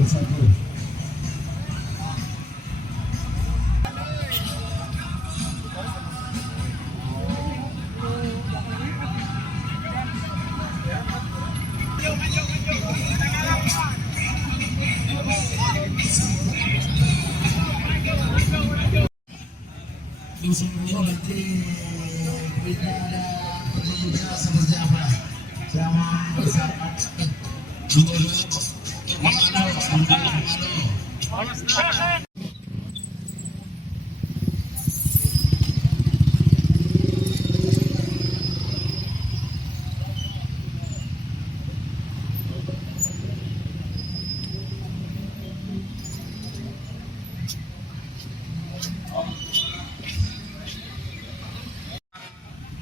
Satu. Di sini nanti kita ada pemuda seperti apa? Sama masyarakat.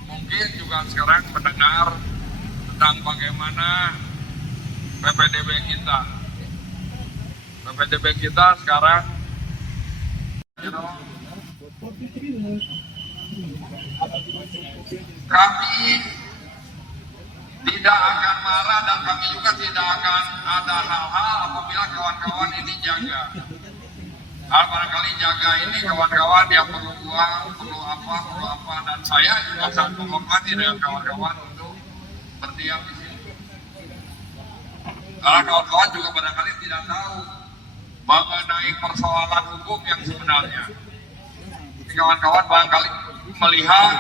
Mungkin juga sekarang mendengar tentang bagaimana PPDB kita sekarang kami tidak akan marah dan kami juga tidak akan ada hal-hal apabila kawan-kawan ini jaga. Barangkali jaga ini kawan-kawan yang perlu uang, perlu apa, dan saya juga sangat menghormati dengan kawan-kawan untuk berdiam di sini. Karena kawan-kawan juga barangkali tidak tahu mengenai persoalan hukum yang sebenarnya. Kawan-kawan barangkali melihat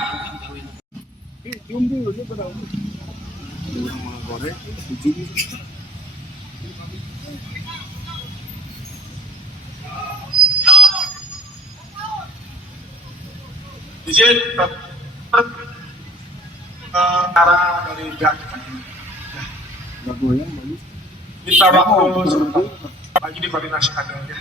di sini arah dari Jakarta. Minta waktu sebentar lagi dikoordinasikan ya.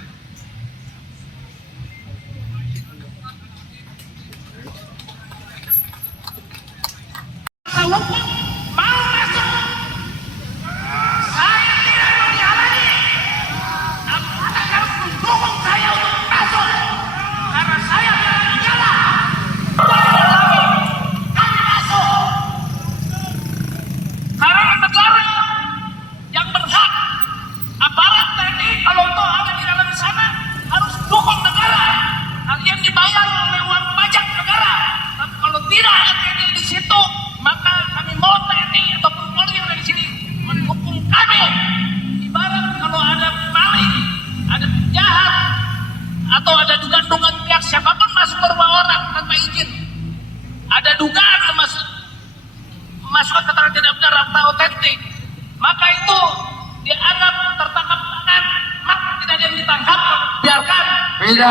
Ada dugaan masuk keterangan tidak benar atau otentik, maka itu dianggap tertangkap tangan, maka tidak ada yang ditangkap, biarkan. beda.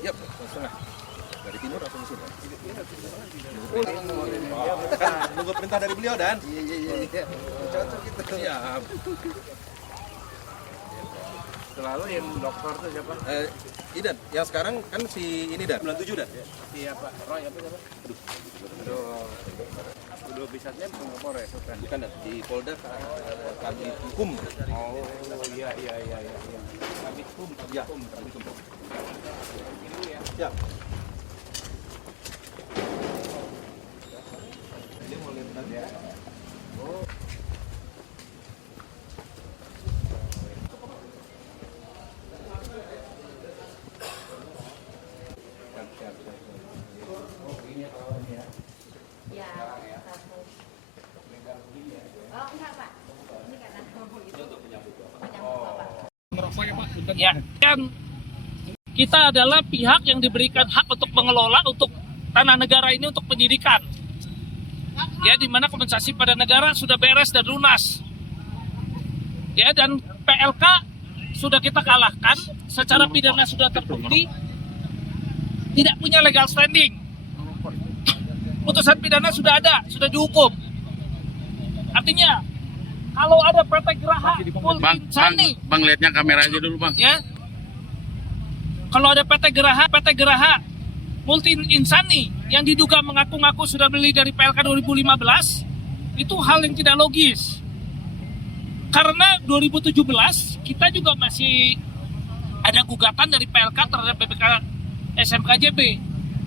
Yap, setengah. Dari timur atau mesir? Nunggu perintah dari beliau dan. Iya. Cocok gitu. Siap. Selalu yang dokter itu siapa? Idan, yang sekarang kan si ini Dan. 97 Dan. Iya Pak Roy apa siapa? Aduh. Udah bisanya Polres kan? Bukan Dan, di Polda kami hukum. Oh iya. Kami hukum. Ya. Ya. Dia mau lihat ya. Oh. Ya, kan kita adalah pihak yang diberikan hak untuk mengelola untuk tanah negara ini untuk pendidikan. ya, di mana kompensasi pada negara sudah beres dan lunas. Ya, dan PLK sudah kita kalahkan, secara pidana sudah terbukti, tidak punya legal standing. Putusan pidana sudah ada, sudah dihukum. Artinya, kalau ada PT Geraha Multi Insani, Bang, lihatnya kamera aja dulu, Bang. ya, kalau ada PT Geraha Multi Insani yang diduga mengaku-ngaku sudah beli dari PLK 2015, itu hal yang tidak logis. Karena 2017 kita juga masih ada gugatan dari PLK terhadap BPK SMKJB.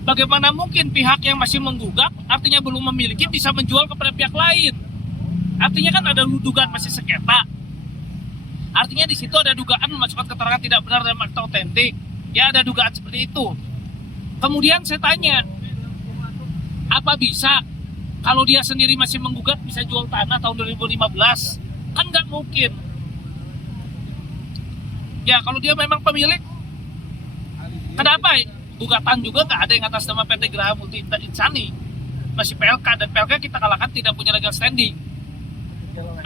Bagaimana mungkin pihak yang masih menggugat, artinya belum memiliki, bisa menjual kepada pihak lain? Artinya kan ada dugaan masih sengketa. Artinya di situ ada dugaan memasukkan keterangan tidak benar dalam akta otentik. Ya, ada dugaan seperti itu. Kemudian saya tanya, apa bisa kalau dia sendiri masih menggugat bisa jual tanah tahun 2015? Kan nggak mungkin. Ya, kalau dia memang pemilik, kenapa gugatan juga nggak ada yang atas nama PT Geraha Multi Insani? Masih PLK, dan PLK kita kalahkan tidak punya legal standing.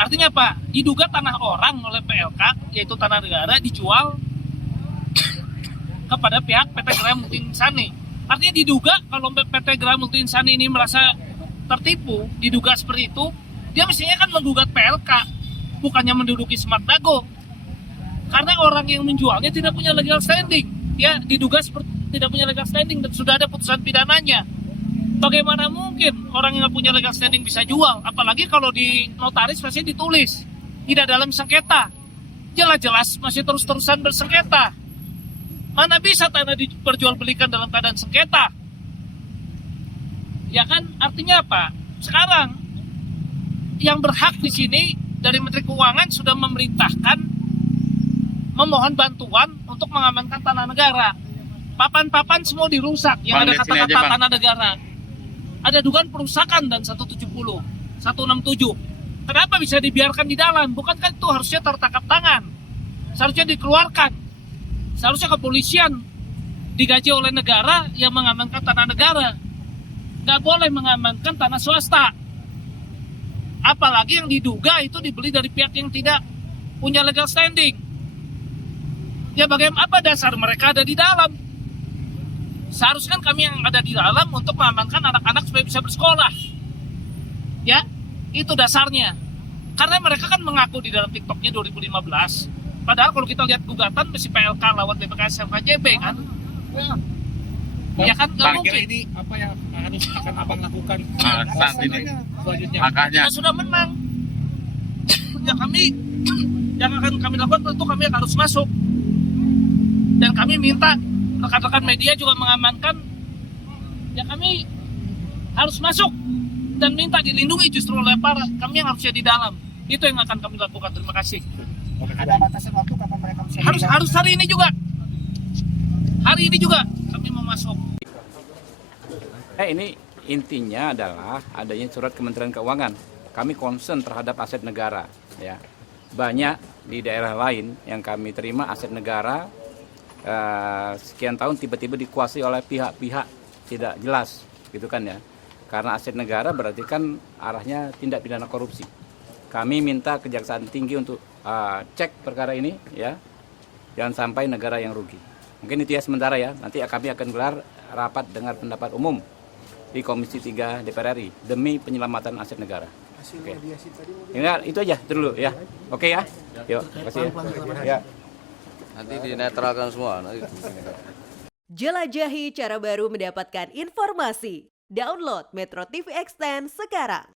Artinya apa? Diduga tanah orang oleh PLK, yaitu tanah negara, dijual kepada pihak PT Geraha Multi Insani. Artinya diduga kalau PT Geraha Multi Insani ini merasa tertipu, diduga seperti itu, dia mestinya kan menggugat PLK, bukannya menduduki Smart Dago. Karena orang yang menjualnya tidak punya legal standing. Ya, diduga seperti tidak punya legal standing dan sudah ada putusan pidananya. Bagaimana mungkin orang yang nggak punya legal standing bisa jual? Apalagi kalau di notaris pasti ditulis tidak dalam sengketa. Jelas-jelas masih terus-terusan bersengketa. Mana bisa tanah diperjualbelikan dalam keadaan sengketa? Ya kan, artinya apa? Sekarang yang berhak di sini dari Menteri Keuangan sudah memerintahkan memohon bantuan untuk mengamankan tanah negara. Papan-papan semua dirusak yang Bang, ada lihat sini kata-kata aja, Bang. tanah negara. Ada dugaan perusakan dan 170, 167. Kenapa bisa dibiarkan di dalam? Bukankah itu harusnya tertangkap tangan? Seharusnya dikeluarkan. Seharusnya kepolisian digaji oleh negara yang mengamankan tanah negara. Nggak boleh mengamankan tanah swasta. Apalagi yang diduga itu dibeli dari pihak yang tidak punya legal standing. Ya, bagaimana, apa dasar mereka ada di dalam? Seharusnya kami yang ada di dalam untuk mengamankan anak-anak supaya bisa bersekolah. Ya, itu dasarnya. Karena mereka kan mengaku di dalam TikToknya 2015. Padahal kalau kita lihat gugatan masih PLK lawan BPK SMKJB kan. Ya kan, nggak mungkin. ini apa yang harus akan abang lakukan saat ini selanjutnya? makanya Kita sudah menang. Ya, kami yang akan kami lakukan tentu kami harus masuk. Dan kami minta rekan-rekan media juga mengamankan. Ya, kami harus masuk dan minta dilindungi justru oleh aparat. Kami yang harusnya di dalam. Itu yang akan kami lakukan. Terima kasih. Ada batasan waktu kapan mereka bisa Harus hari ini juga. Hari ini juga kami mau masuk. ini intinya adalah adanya surat Kementerian Keuangan. Kami concern terhadap aset negara, ya. Banyak di daerah lain yang kami terima aset negara sekian tahun tiba-tiba dikuasai oleh pihak-pihak tidak jelas, gitu kan ya. Karena aset negara berarti kan arahnya tindak pidana korupsi. Kami minta Kejaksaan Tinggi untuk cek perkara ini, ya. Jangan sampai negara yang rugi. Mungkin itu ya sementara ya. Nanti kami akan gelar rapat dengar pendapat umum di Komisi 3 DPR RI demi penyelamatan aset negara. Oke. Ya, itu aja dulu ya. Oke ya. Yuk, terima kasih ya. Nanti dinetralkan semua. Jelajahi cara baru mendapatkan informasi. Download Metro TV Extend sekarang.